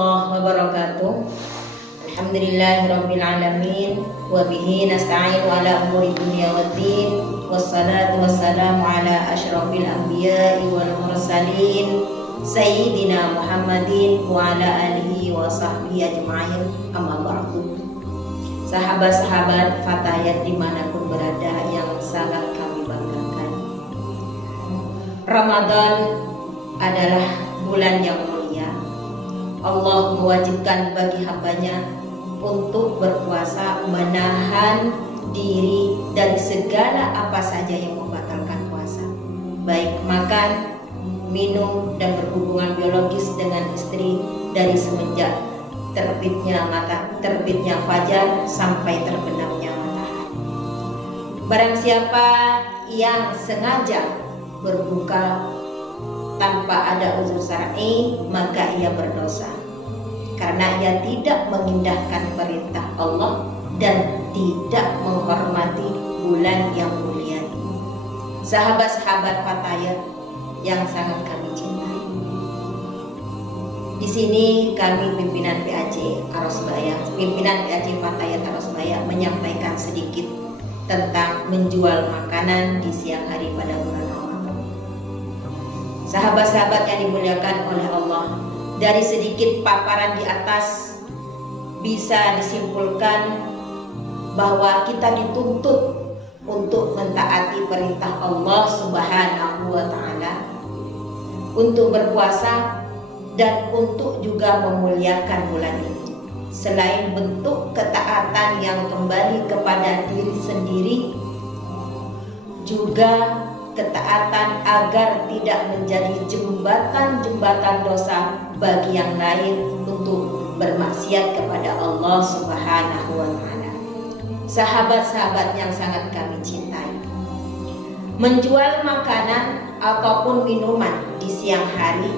warahmatullahi wabarakatuh. Alhamdulillahirabbil alamin wa bihi nasta'inu ala umuri dunya waddin. Wassalatu wassalamu ala asyrafil anbiya'i wal mursalin sayyidina Muhammadin wa ala alihi wa sahbihi ajma'in. Amma ba'du. Sahabat-sahabat Fatayat dimanapun berada yang sangat kami banggakan, Ramadan adalah bulan yang mulia. Allah mewajibkan bagi hambanya untuk berpuasa, menahan diri dari segala apa saja yang membatalkan puasa, baik makan, minum, dan berhubungan biologis dengan istri dari semenjak terbitnya fajar sampai terbenamnya matahari. Barang siapa yang sengaja berbuka tanpa ada uzur syar'i, maka ia berdosa karena ia tidak mengindahkan perintah Allah dan tidak menghormati bulan yang mulia ini. Sahabat-sahabat Fatayat yang sangat kami cintai, di sini kami pimpinan PAJ Arosbaya, pimpinan PAJ Fatayat Arosbaya menyampaikan sedikit tentang menjual makanan di siang hari pada bulan Ramadan. Sahabat-sahabat yang dimuliakan oleh Allah, dari sedikit paparan di atas bisa disimpulkan bahwa kita dituntut untuk mentaati perintah Allah Subhanahu wa Ta'ala, untuk berpuasa dan untuk juga memuliakan bulan ini. Selain bentuk ketaatan yang kembali kepada diri sendiri, juga ketaatan agar tidak menjadi jembatan-jembatan dosa bagi yang lain untuk bermaksiat kepada Allah Subhanahu wa Ta'ala. Sahabat-sahabat yang sangat kami cintai, menjual makanan ataupun minuman di siang hari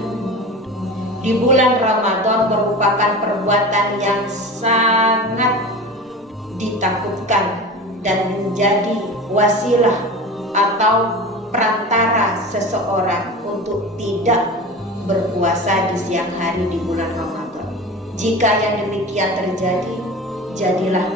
di bulan Ramadan merupakan perbuatan yang sangat ditakutkan dan menjadi wasilah atau perantara seseorang untuk tidak berpuasa di siang hari di bulan Ramadan. Jika yang demikian terjadi, jadilah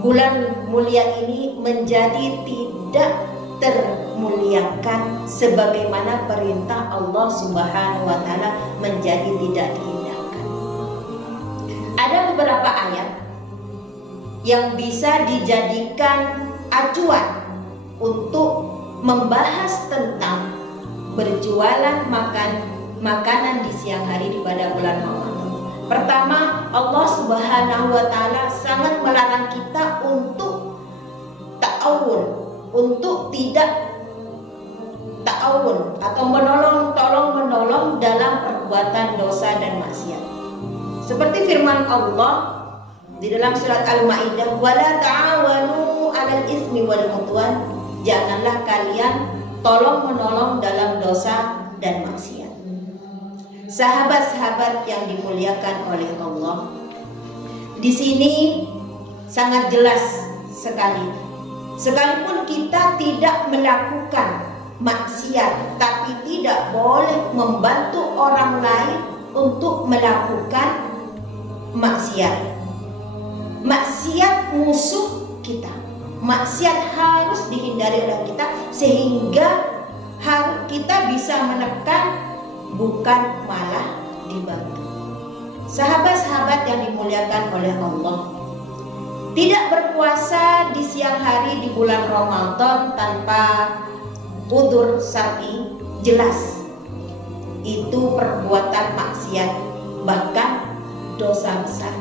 bulan mulia ini menjadi tidak termuliakan sebagaimana perintah Allah Subhanahu wa Ta'ala menjadi tidak diindahkan. Ada beberapa ayat yang bisa dijadikan acuan untuk membahas tentang berjualan makanan di siang hari di pada bulan Ramadan. Pertama, Allah Subhanahu wa Ta'ala sangat melarang kita untuk ta'awun, untuk tidak ta'awun atau menolong dalam perbuatan dosa dan maksiat. Seperti firman Allah di dalam surat Al-Maidah, "Wala ta'awanu 'alal itsmi wal 'udwan." Janganlah kalian tolong-menolong dalam dosa dan maksiat. Sahabat-sahabat yang dimuliakan oleh Allah, di sini sangat jelas sekali. Sekalipun kita tidak melakukan maksiat, tapi tidak boleh membantu orang lain untuk melakukan maksiat. Maksiat musuh kita. Maksiat harus dihindari oleh kita sehingga kita bisa menekan, bukan malah dibantu. Sahabat-sahabat yang dimuliakan oleh Allah, tidak berpuasa di siang hari di bulan Ramadan tanpa udzur syar'i jelas itu perbuatan maksiat, bahkan dosa besar.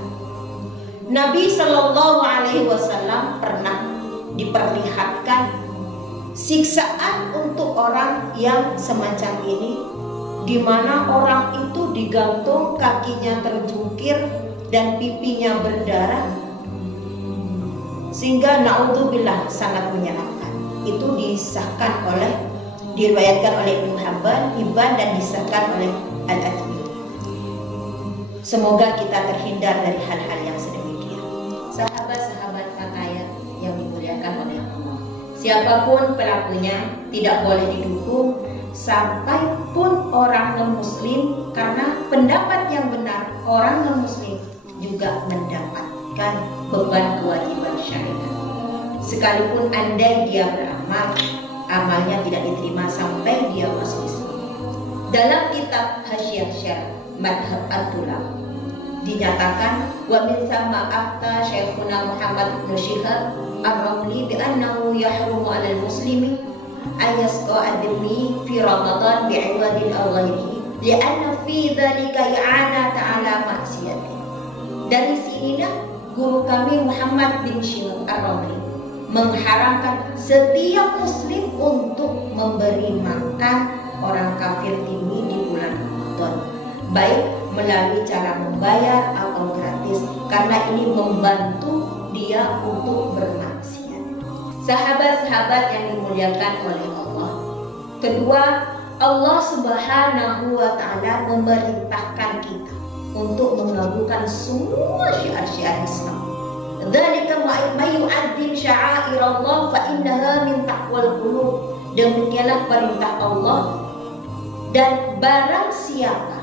Nabi Shallallahu Alaihi Wasallam pernah diperlihatkan siksaan untuk orang yang semacam ini, di mana orang itu digantung, kakinya terjungkir dan pipinya berdarah, sehingga naudzubillah sangat menyeramkan. Itu diriwayatkan oleh Ibnu Hibban dan disahkan oleh Al-Albani. Semoga kita terhindar dari hal-hal yang sedemikian. Sahabat-sahabat Fatayat yang dimuliakan oleh Allah, siapapun pelakunya tidak boleh didukung, sampai pun orang non-muslim, karena pendapat yang benar orang non-muslim juga mendapatkan beban kewajiban syariat. Sekalipun andai dia beramal, amalnya tidak diterima sampai dia masuk Islam. Dalam kitab Hasyiah Syarh Madhab At-Tulab dinyatakan, wa min sama afta Syekhuna Muhammad bin Syihab Ar-Ramli bi annahu yahrumu 'alal muslimi ayasqa ad-dimi fi Ramadan bi'iwadin aw ghairihi li'anna fi dzalika i'anata 'ala maksiyati. Dari sinilah guru kami Muhammad bin Syihab Ar-Ramli mengharamkan setiap muslim untuk memberi makan orang kafir ini di bulan Ramadan, baik melalui cara membayar atau gratis, karena ini membantu dia untuk bermaksiat. Sahabat-sahabat yang dimuliakan oleh Allah, kedua, Allah Subhanahu wa Ta'ala memerintahkan kita untuk mengabulkan semua syiar-syiar Islam. Dzalika may yu'azzim sya'airallah fa innaha min taqwal qulub. Demikianlah perintah Allah, dan barang siapa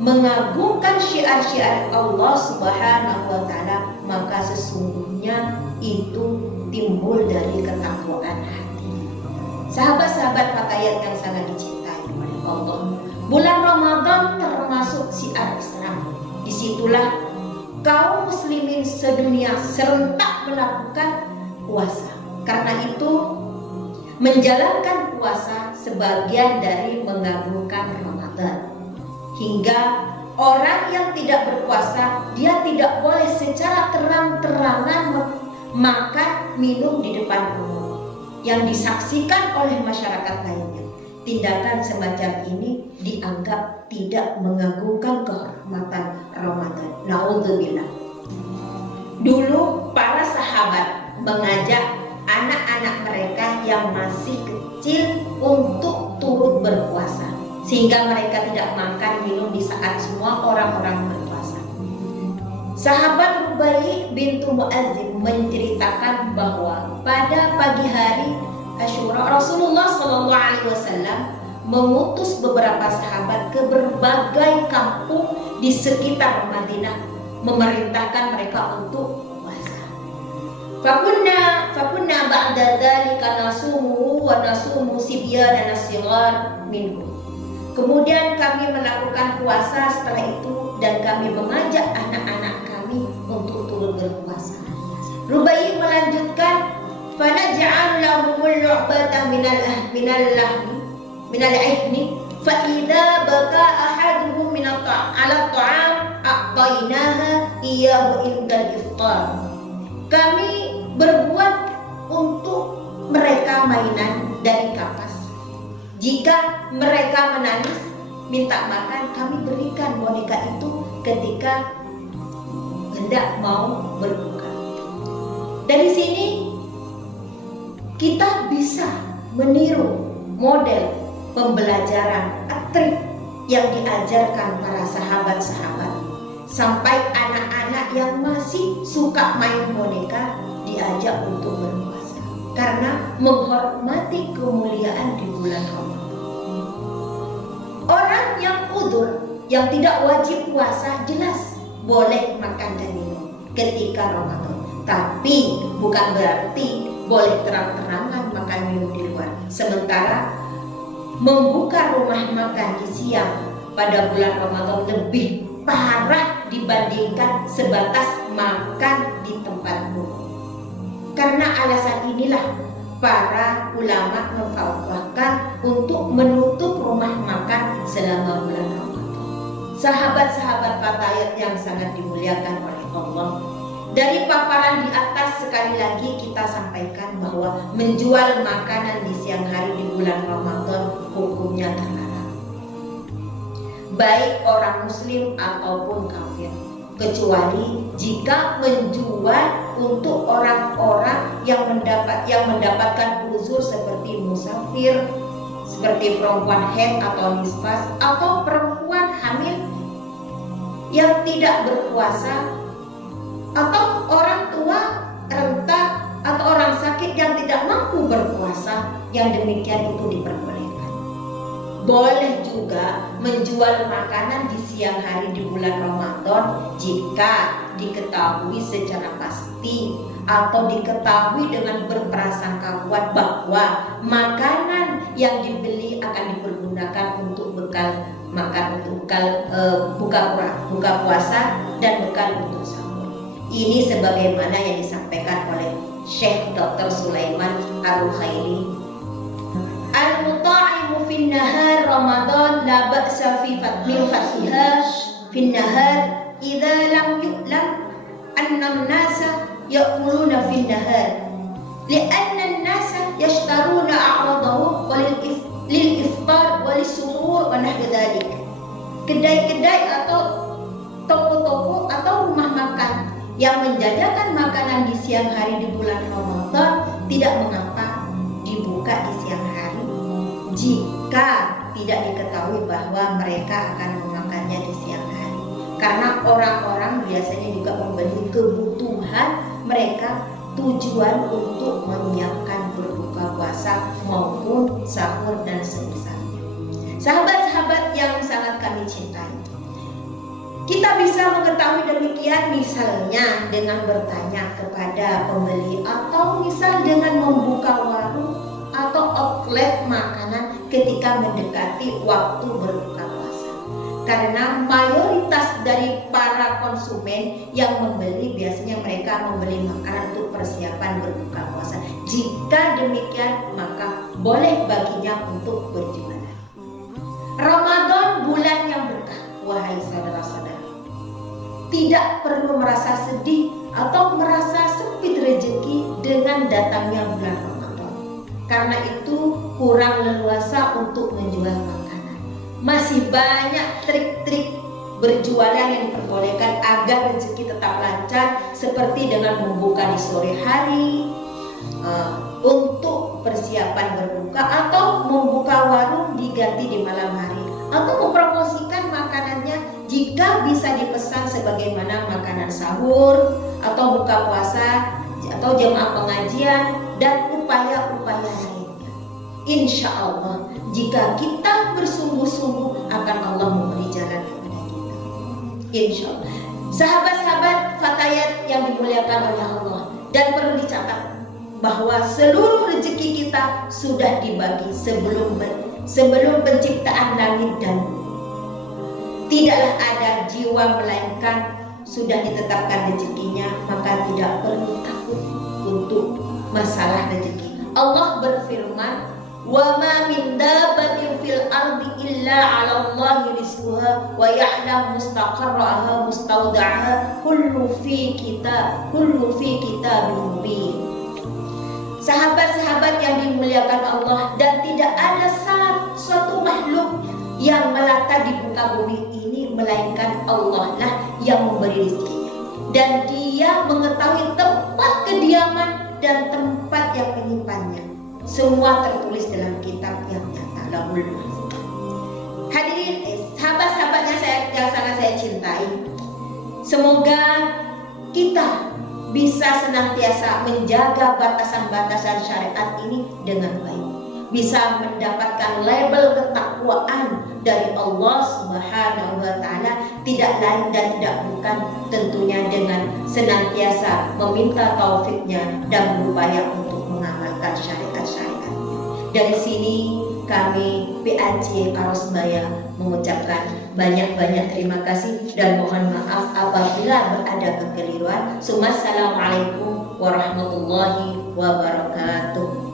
mengagungkan syiar-syiar Allah Subhanahu wa Ta'ala, maka sesungguhnya itu timbul dari ketakwaan hati. Sahabat-sahabat fatayat yang sangat dicintai oleh Allah, bulan Ramadan termasuk syiar Islam. Disitulah kaum muslimin sedunia serentak melakukan puasa. Karena itu menjalankan puasa sebagian dari mengagungkan Ramadan. Hingga orang yang tidak berpuasa, dia tidak boleh secara terang-terangan makan minum di depan umum yang disaksikan oleh masyarakat lainnya. Tindakan semacam ini dianggap tidak mengagungkan kehormatan Ramadan. Naudzubillah. Dulu para sahabat mengajak anak-anak mereka yang masih kecil untuk turut berpuasa, sehingga mereka tidak makan minum di saat semua orang-orang berpuasa. Sahabat Rubai bintu Mu'azzim menceritakan bahwa pada pagi hari Asyura, Rasulullah SAW mengutus beberapa sahabat ke berbagai kampung di sekitar Madinah, memerintahkan mereka untuk puasa. Fakunna ba'da dzalika nasumu wa nasumu sibyana as-sighar minhum. Kemudian kami melakukan puasa setelah itu, dan kami mengajak anak-anak kami untuk turut berpuasa. Rubai melanjutkan, فَنَجْعَلْ لَهُمُ اللُّعْبَةَ مِنَ الْعِهْنِ فَإِذَا بَكَى أَحَدُهُمْ عَلَى الطَّعَامِ أَعْطَيْنَاهَا إِيَّاهُ عِنْدَ الْإِفْطَارِ. Kami berbuat untuk mereka mainan dari kapas. Jika mereka menangis minta makan, kami berikan boneka itu ketika hendak mau berbuka. Dari sini kita bisa meniru model pembelajaran trik yang diajarkan para sahabat-sahabat, sampai anak-anak yang masih suka main boneka diajak untuk berpuasa karena menghormati kemuliaan di bulan Ramadan. Orang yang udzur, yang tidak wajib puasa, jelas boleh makan dan minum ketika Ramadan, tapi bukan berarti boleh terang-terangan makan minum di luar. Sementara membuka rumah makan di siang pada bulan Ramadan lebih parah dibandingkan sebatas makan di tempat umum. Karena alasan inilah para ulama memfatwakan untuk menutup rumah makan selama bulan Ramadan. Sahabat-sahabat fatayat yang sangat dimuliakan oleh Allah, dari paparan di atas sekali lagi kita sampaikan bahwa menjual makanan di siang hari di bulan Ramadan hukumnya terlarang, baik orang muslim ataupun kafir, kecuali jika menjual untuk orang-orang yang mendapatkan uzur seperti musafir, seperti perempuan haid atau nifas, atau perempuan hamil yang tidak berpuasa, atau orang tua renta atau orang sakit yang tidak mampu berpuasa. Yang demikian itu diperbolehkan. boleh juga menjual makanan di siang hari di bulan Ramadan jika diketahui secara pasti atau diketahui dengan berprasangka kuat bahwa makanan yang dibeli akan dipergunakan untuk bekal makan, untuk bekal buka puasa dan bekal untuk sahur. Ini sebagaimana yang disampaikan oleh Syekh Dr. Sulaiman Ar-Ruhaili. Al-muta'imu fin nahar Ramadan la ba'sa fi min fathiha fin nahar idza lam yu'lam anna an-nasa ya'kuluna fin nahar li'anna an-nasa yashtaruna a'radahu lil iftar wa lis-suhur wa nahwi dzalik. Kedai-kedai atau toko-toko atau rumah makan yang menjajakan makanan di siang hari di bulan Ramadan tidak mengapa dibuka di siang hari jika tidak diketahui bahwa mereka akan memakannya di siang hari. Karena orang-orang biasanya juga membeli kebutuhan mereka tujuan untuk menyiapkan berbuka puasa maupun sahur dan semisalnya. Sahabat-sahabat yang sangat kami cintai, kita bisa mengetahui demikian misalnya dengan bertanya kepada pembeli atau misal dengan membuka warung atau outlet makanan ketika mendekati waktu berbuka puasa. Karena mayoritas dari para konsumen yang membeli biasanya mereka membeli makanan untuk persiapan berbuka puasa. Jika demikian maka boleh baginya untuk berjualan. Ramadan bulan yang berkah, wahai saudara-saudara. Tidak perlu merasa sedih atau merasa sempit rezeki dengan datangnya bulan Ramadan. Karena itu kurang leluasa untuk menjual makanan. Masih banyak trik-trik berjualan yang diperbolehkan agar rezeki tetap lancar, seperti dengan membuka di sore hari untuk persiapan berbuka, atau membuka warung diganti di malam hari, atau mempromosikan makanannya jika bisa dipesan sebagaimana makanan sahur atau buka puasa atau jemaah pengajian dan upaya-upaya lainnya. Insya Allah jika kita bersungguh-sungguh akan Allah memberi jalan kepada kita. Insya Allah. Sahabat-sahabat fatayat yang dimuliakan oleh Allah, dan perlu dicatat bahwa seluruh rezeki kita sudah dibagi sebelum penciptaan langit dan bumi. Tidaklah ada jiwa melainkan sudah ditetapkan rezekinya, maka tidak perlu takut untuk masalah rezeki. Allah berfirman, "Wa ma min dabbatin fil ardi illa 'ala Allahi rizquha wa ya'lamu mustaqarraha mustawda'aha kullu fi kitabin mubin." Sahabat-sahabat yang dimuliakan Allah, dan tidak ada suatu makhluk yang melata di muka bumi ini melainkan Allah lah yang memberi rezekinya, dan Dia mengetahui tempat kediaman dan tempat yang menyimpannya. Semua tertulis dalam kitab yang nyata, Lauhul Mahfuz. Hadirin, sahabat-sahabatnya yang sangat saya cintai, semoga kita bisa senantiasa menjaga batasan-batasan syariat ini dengan baik, bisa mendapatkan label ketakwaan dari Allah Subhanahu wa Ta'ala, tidak lain dan tidak bukan tentunya dengan senantiasa meminta taufiknya dan berupaya untuk mengamalkan syariat-syariatnya. Dari sini kami PAJ Arosbaya mengucapkan banyak-banyak terima kasih dan mohon maaf apabila berada kekeliruan. Assalamualaikum warahmatullahi wabarakatuh.